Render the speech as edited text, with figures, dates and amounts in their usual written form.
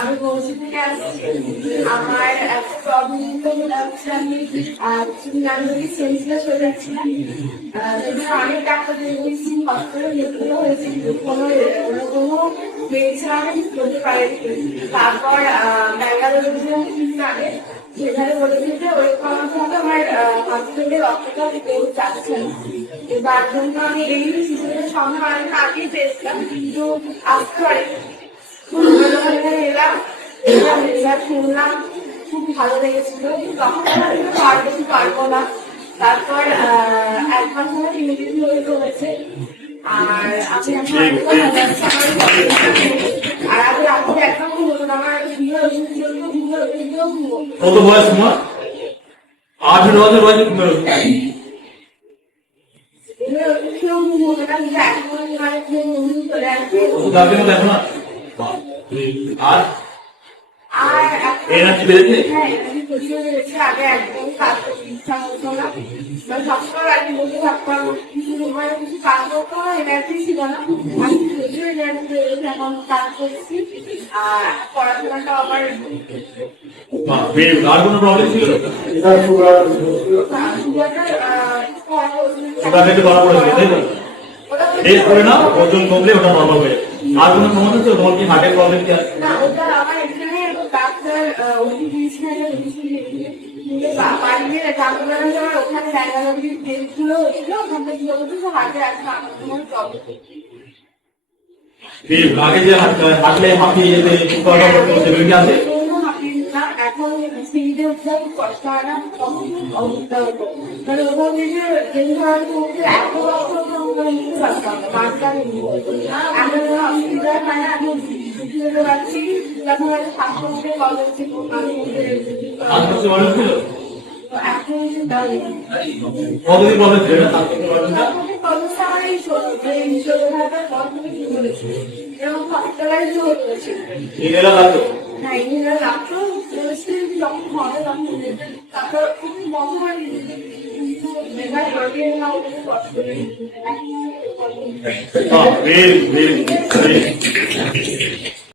আমি বলছি থেকে আসছি। আমার একটা প্রবলেম হচ্ছে আমি কিছুদিন সেন্সলেস হয়ে যাচ্ছিলাম। অনেক ডাক্তার দেখেছি, হসপিটালে ভর্তিও হয়েছে, কিন্তু কোনো মেডিসিন আমি করতে পারিনি। তারপর ব্যাঙ্গালোরে কিছুদিন আগে সেখানে বলেছি যে ওরকম আমার হসপিটালে রক্তটা বের যাচ্ছে না। তার জন্য আমি এই সিচুয়েশনের সন্ধান অনেক আগেই পেয়েছিলাম, কিন্তু আসতে পারিনি। শুনলাম খুব ভালো লেগেছিল, পারবো না। তারপর এক মাস আমার ইমিডিয়েটলি হয়েছে। আর আমি আর আগে রাত্রে একদম ঘুমোতো না, আমার কত বয়স তোমার? 8 বছর বয়সে কেউ ঘুমোতো না, কিন্তু এখন মানে চলে আসবে। দেখো না আর এনার্জি বেড়েছে। আগে একদম কাজ করতে ইচ্ছা হতো না, সবসময় আগে বসে থাকতাম, কিছু কাজ করতো না, এনার্জি ছিল না। আমি প্রচুর এনার্জি বেড়েছে, এখন কাজ করছি। আর পড়াশোনাটা আমার আর কোনো প্রবলেম ছিল? টেস্ট করে না, ওজন কমলে ওটা নর্মাল হয়ে। আর কোনো সমস্যা ছিল তোমার? কি হার্টের প্রবলেম কি আছে? না, ওটা আমার এখানে ডাক্তার ওখানে ব্যাঙ্গালোরের টেস্ট গুলো হয়েছিল, ওখান থেকে হার্টে একটা আমার প্রবলেম। আগে যে হাঁটলে হাঁপিয়ে যেতে সেগুলো কি আছে? এখন সিঁড়িতে উঠতে কষ্ট হয় না, অবস্থা হতো মানে ওখানে যে এত এখন অসুবিধা হয় না। আমি পাচ্ছি যখন আমি স্বাস্থ্য কলেজ কতদিন প্রবলেম ছিল না? তারপর